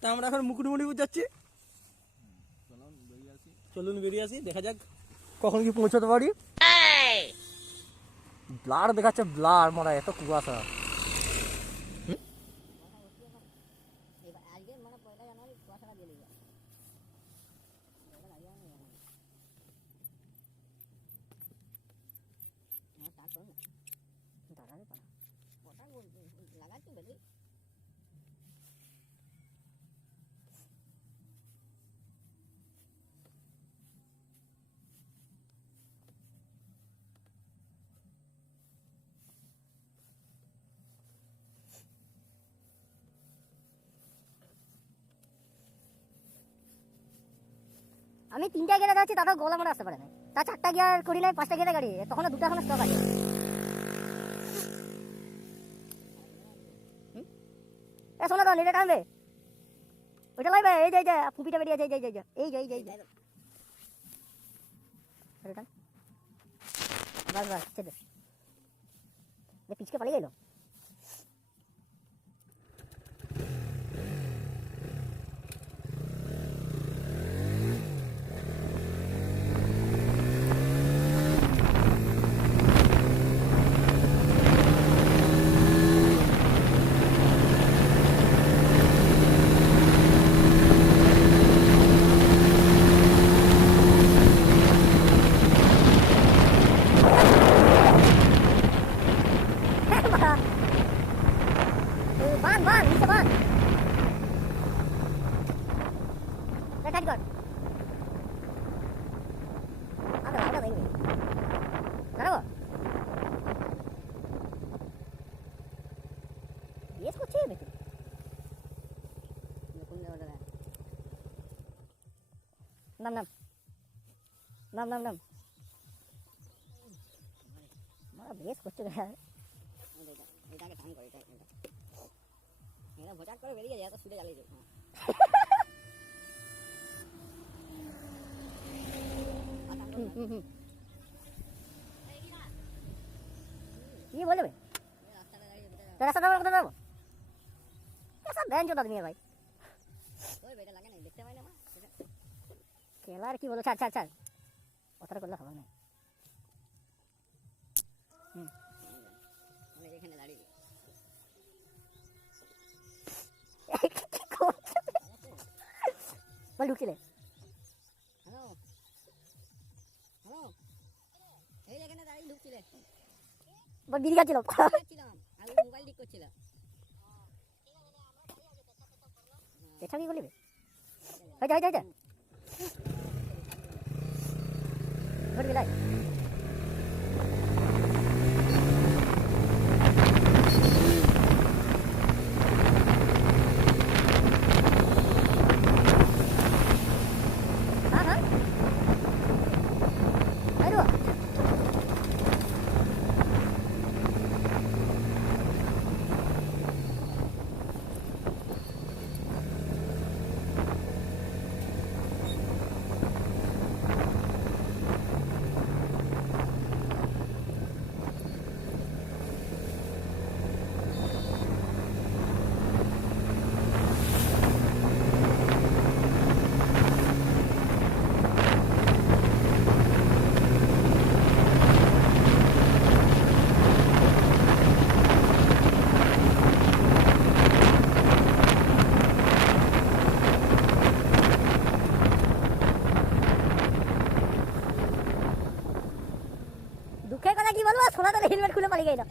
তা আমরা এখন মুকুটমণিপুর যাচ্ছি, চলুন বেরিয়ে আসি, দেখা যাক কখন কি পৌঁছাতে পারি। ব্লার দেখাচ্ছে, ব্লার মারা, এত কুয়াশা। আমি 3টা গিয়ারে যাচ্ছি, তাতেও গোলা মনে আসতে পারে না। তা 4টা গিয়ার করি নাই, 5টা গিয়ারে গাড়ি, তখন 2টা এখনো স্টক আছে। এ শোনা তো, নেটে টানবে ওইটা লাইবে। এই যে ফুপিটা বেরিয়ে আছে, এই যে বাস বাস ছেড়ে দে, পিছকে পালিয়ে গেল। বান নিচে বান, টাইট কর। আদা দেখবি দাঁড়াবো, ইয়েস করছি বেশি। নাম নাম নাম নাম নাম মারা বেশ করছে রে। এটাকে টান করে, এটা ভোটার করে বেরিয়ে যায়, এত সুদে জ্বালিয়ে কি বলবে রাস্তা যাবো, কোথায় যাবো? সব ভ্যান চোদ আদমি ভাই, খেলার কি বলো, ছাড় ছাড় ছাড়, কথাটা করলে হবে না। এখানে দাঁড়িয়ে বল ঢুকছিলে, হ্যালো হ্যালো, এই এখানে দাঁড়িয়ে ঢুকছিলে, বল বিড়ি খাচ্ছিলাম, আমি মোবাইল ঠিক করছিলাম। এটা কি বলবে, হয়তো হয়তো হয়তো ঘটবে লাই। দুঃখের কথা কি বলবো, সোনা তাহলে হেলমেট খুলে পালিয়ে গেল।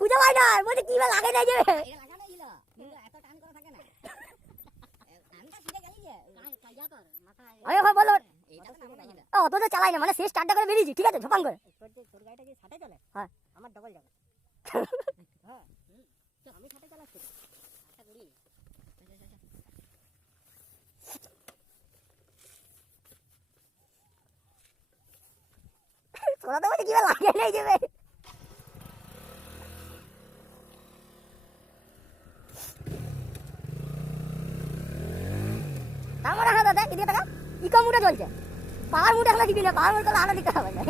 খুঁজে পাই না, বলছে কি লাগে না যে ও তো চালাই না, মানে সে স্টার্টটা করে বেরিয়েছি, ঠিক আছে ঝপাং করে। তোর গাড়িটা কি সাথে চলে? হ্যাঁ, আমার ডবল যাবে। হ্যাঁ আমি সাথে চালাচ্ছি, আচ্ছা করি তোরা তো বলছে কি লাগে নাই যাবে। তারপরে হ্যাঁ দাদা এদিকে টাকা ইকো মুডে চলছে, পাওয়ার মুডে আমরা দিবি না, পাওয়ার মুড করলে আরো দিতে হবে না।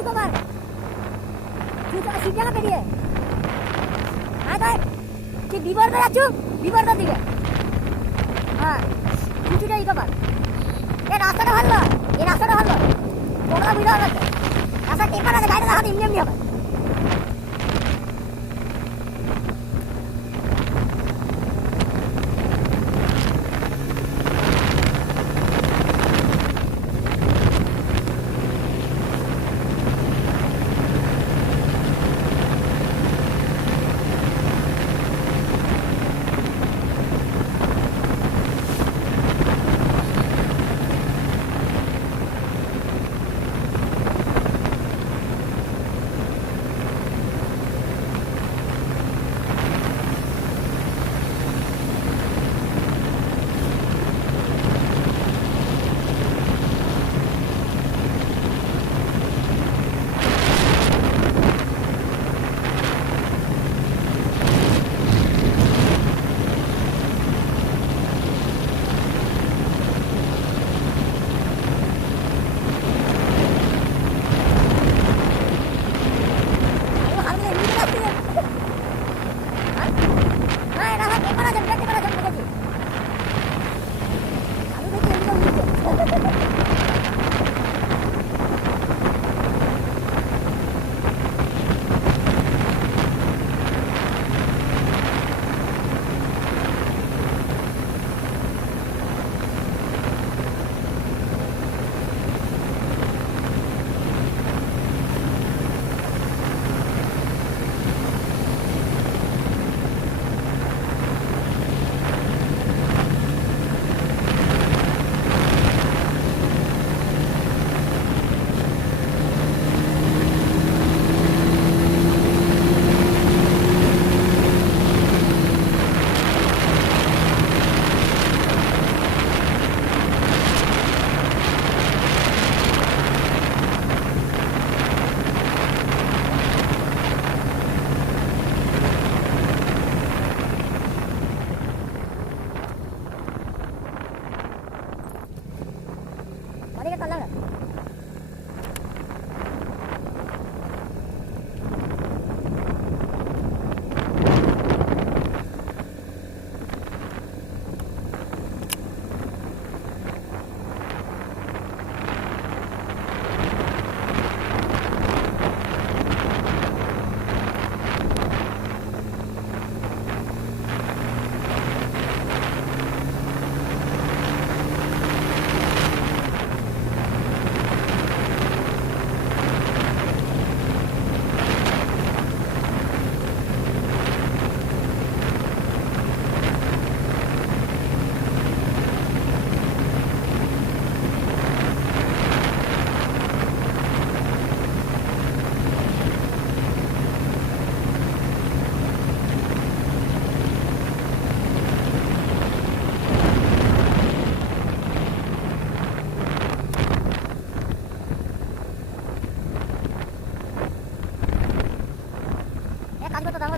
ইকোবার তুই তো শিবজাঙ্গা পেরিয়ে ঠিক বিবর্ধা যাচ্ছ বিবর্ধার দিকে হ্যাঁ কিছুটা ইকোবার এই রাস্তাটা ভালো এই রাস্তাটা ভালো তোমরা বুঝতে পারবে রাস্তা টেপার আছে গাড়িটা হাতে এমনি এমনি হবে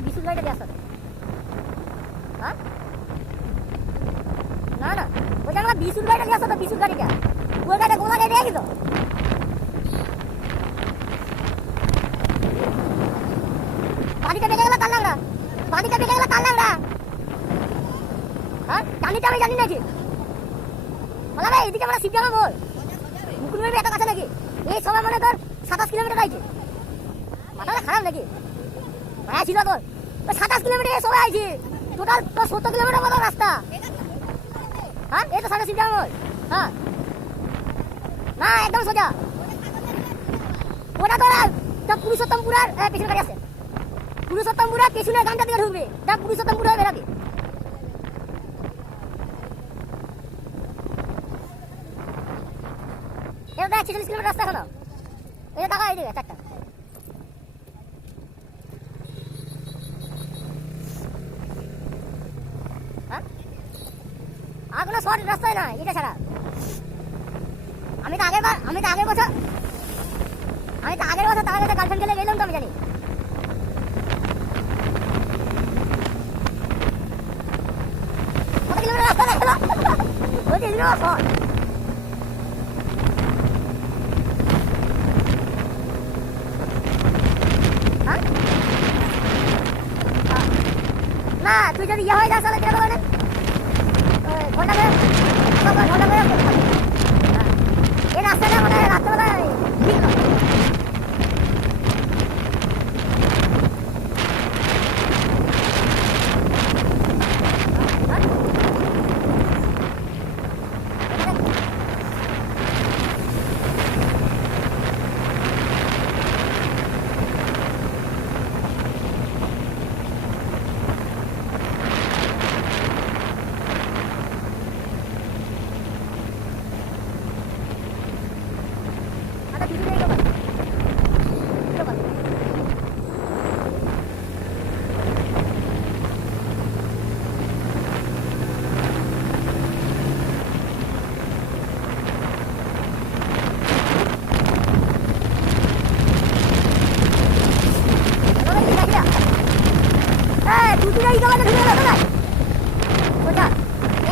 বিশুর গাড়িটা দিয়ে আসতে হ্যাঁ না না ওই আমরা বিশুর গাড়িটা দিয়ে আসতে বিশুর গাড়িটা ওই গাড়িটা গোলা গাড়ি দিয়ে গেল বাড়িটা বেঁকে গেল তার লাংড়া বাড়িটা বেঁকে গেল তার লাংড়া হ্যাঁ জানিটা আমি জানি নাকি বলা ভাই এদিকে আমরা শিবজাঙ্গা বল মুকুল মেয়ে এত কাছে নাকি এই সময় মানে তোর 27 কিলোমিটার আইছে মাথাটা খারাপ নাকি ভাড়া ছিল তোর 27 কিলোমিটার সবাই আইছে টোটাল তো 70 কিলোমিটার মতো রাস্তা হ্যাঁ এই তো সাড়ে শিবজাঙ্গা বল হ্যাঁ না একদম সোজা ওটা তোর পুরুষোত্তমপুরার পেছনে গাড়ি আছে পুরুষোত্তমপুরার পেছনের গানটা দিয়ে ঢুকবে দেখ পুরুষোত্তমপুর হয়ে বেরাবে এটা 46 কিলোমিটার রাস্তা এখনো এটা টাকা এইদিকে চারটা হ্যাঁ আর কোনো শর্ট রাস্তায় না এটা ছাড়া আমি তো আগের বছর তার কাছে গার্লফ্রেন্ড গেলে গেলাম তো আমি জানি কত কিলোমিটার রাস্তা দেখলো বলছি শর্ট না তুই যদি ইয়ে হয়ে যাস তাহলে কিরকম হবে ঘন্টা করে ঘন্টা করে এই রাস্তাটা মানে রাত্রেবেলায় ঠিক নয়।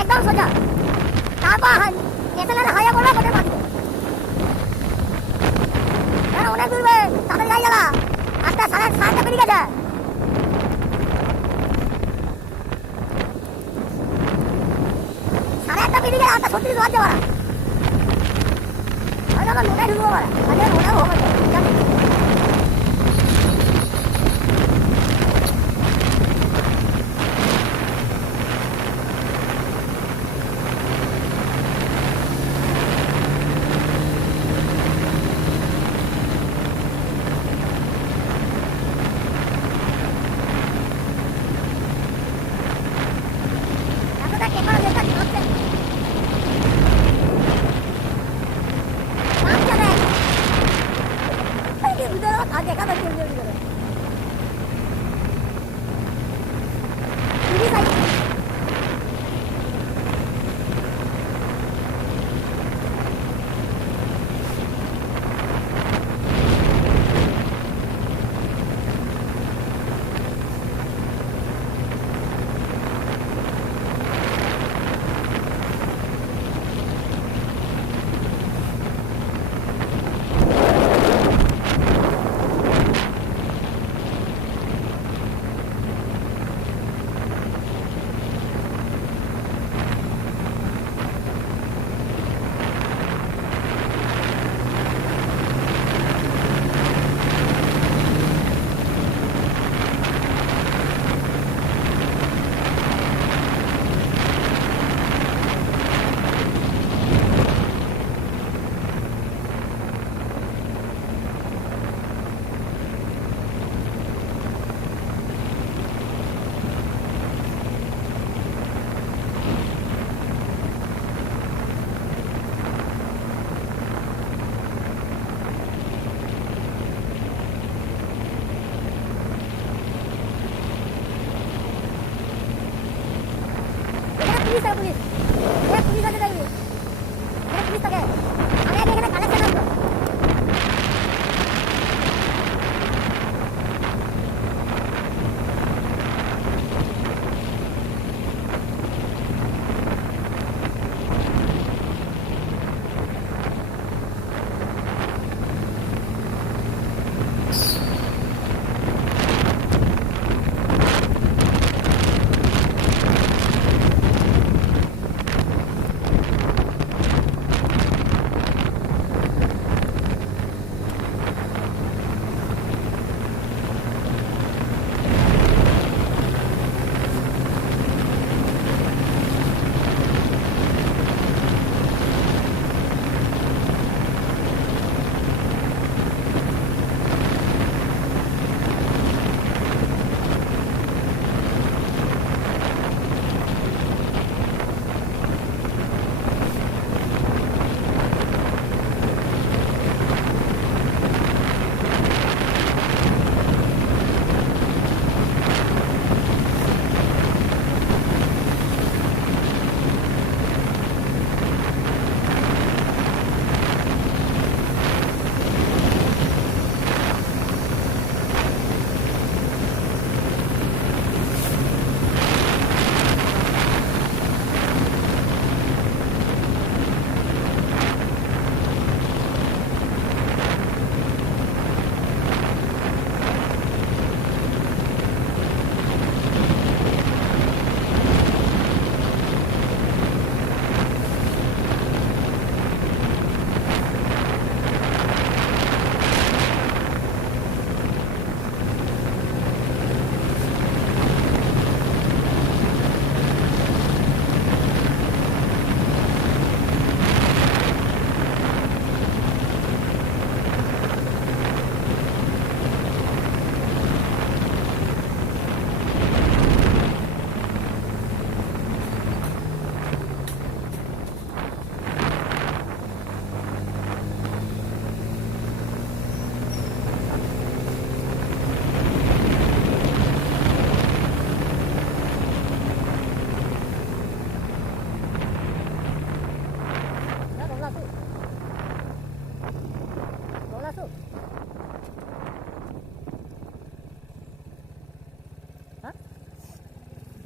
একদম সোজা তারপর নেতালের হাইয়া বলবো কোটে মাটিতে অনেক দূর তাড়াতাড়ি গাড়ি চালা আটটা সাড়ে পেরিয়ে গেছে সাড়ে আটটা পেরিয়ে গেছে 8:36 বাজছে বাড়া হয়তো আমরা নোটায় ঢুকবো বাড়া আগে নোটা হোক দেখা যাচ্ছে পুলিশ থাকে পুলিশ পুলিশ আছে দেখবি পুলিশ থাকে আমি আগে এখানে কালেকশন আসবো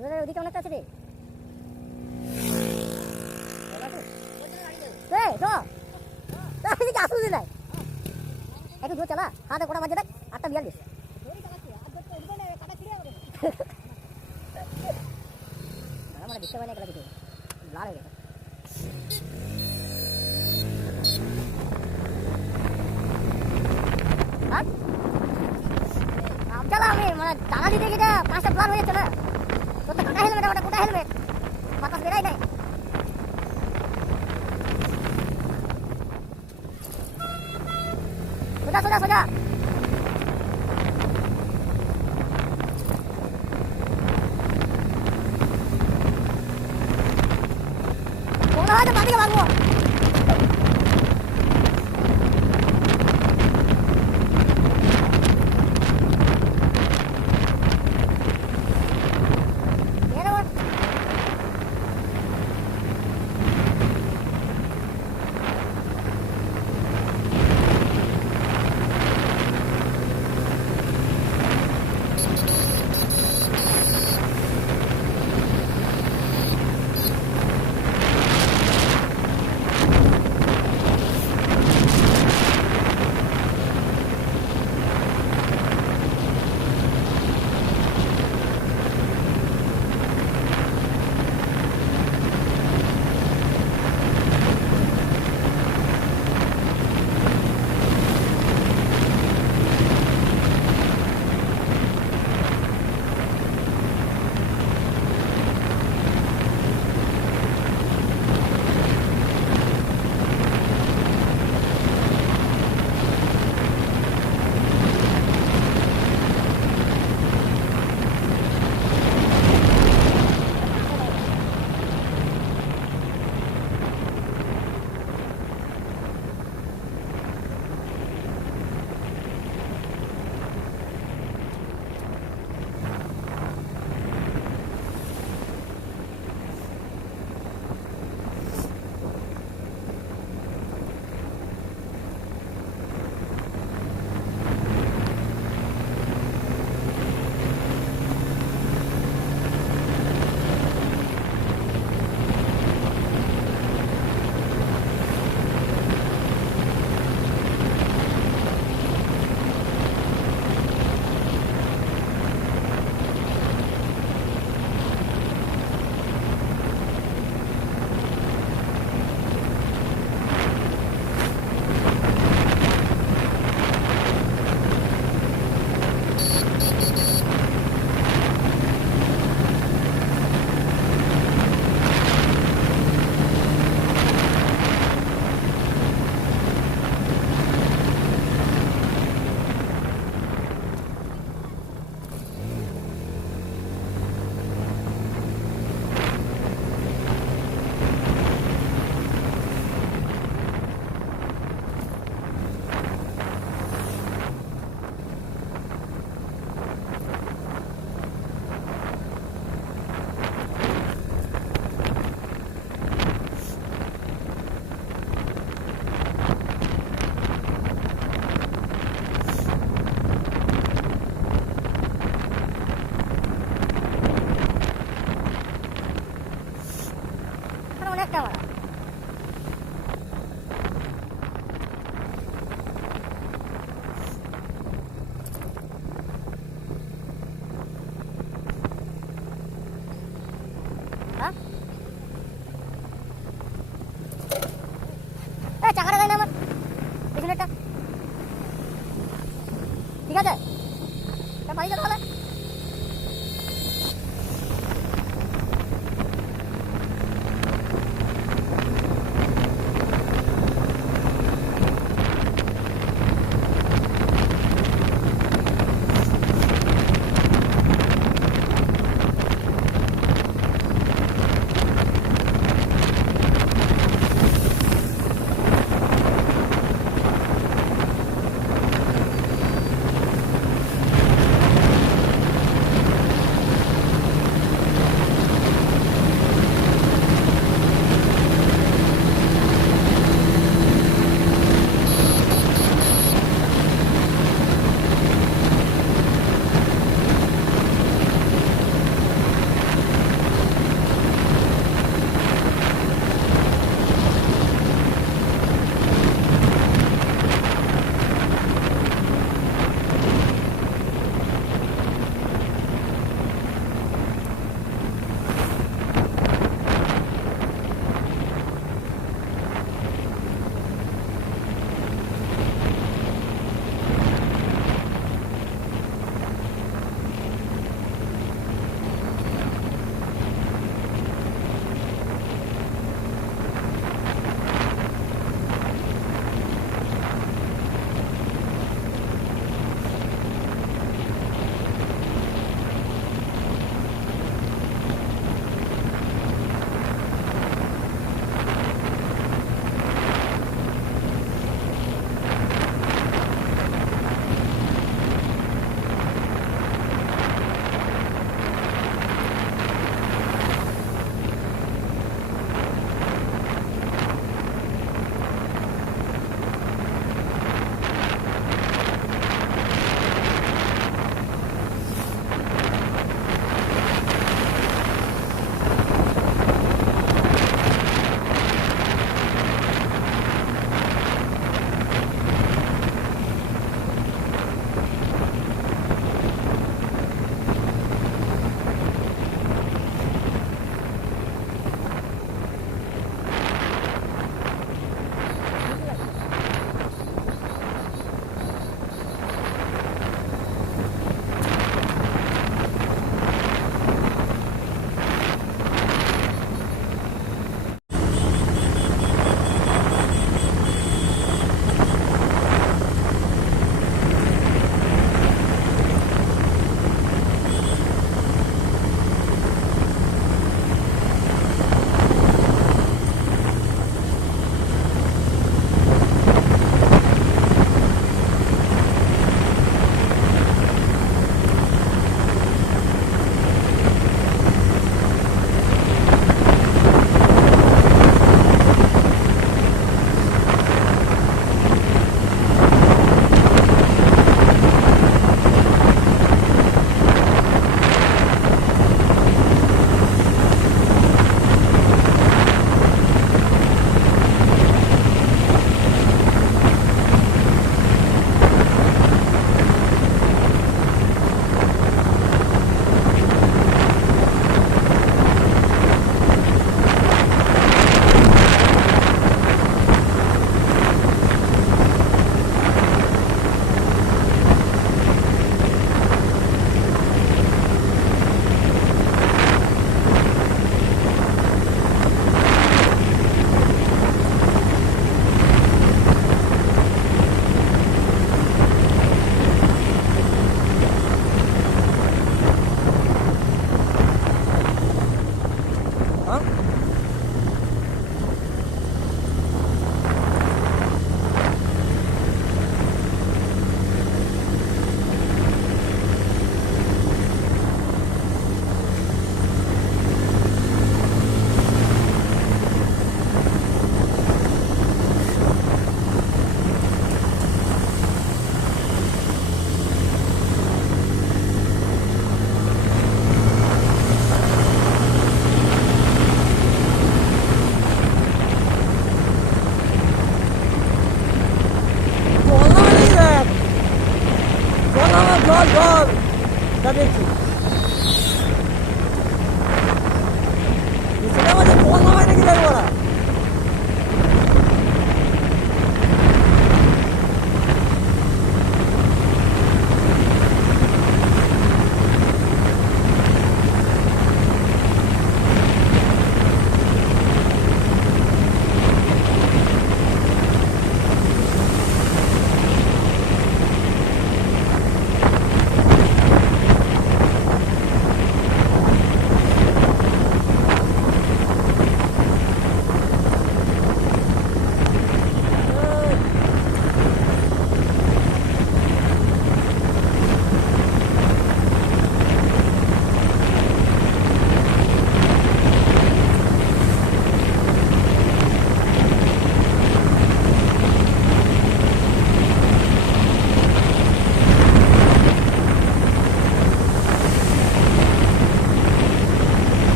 দুজনের ওদিকে অনেকটা আছে রে আসুন নাই একটু জোর চালা হাতে কোটা বাজে দেখ 8:42 মানে দিতে পারে না কিছু লাল হয়ে গেছে চালা আমি মানে জানা দিতে গিয়ে 5টা প্লান হয়ে যাচ্ছে না তোর তো কোটা হেলমেট ওটা কোটা হেলমেট বাতাস বেরাই নাই সোজা সোজা সোজা মনে হয় তো বাদিকে ভাগবো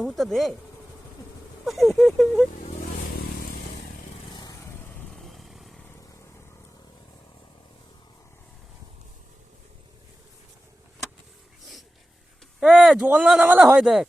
মুহূর্তে দে। এ জল না নামালে হয় দেখ।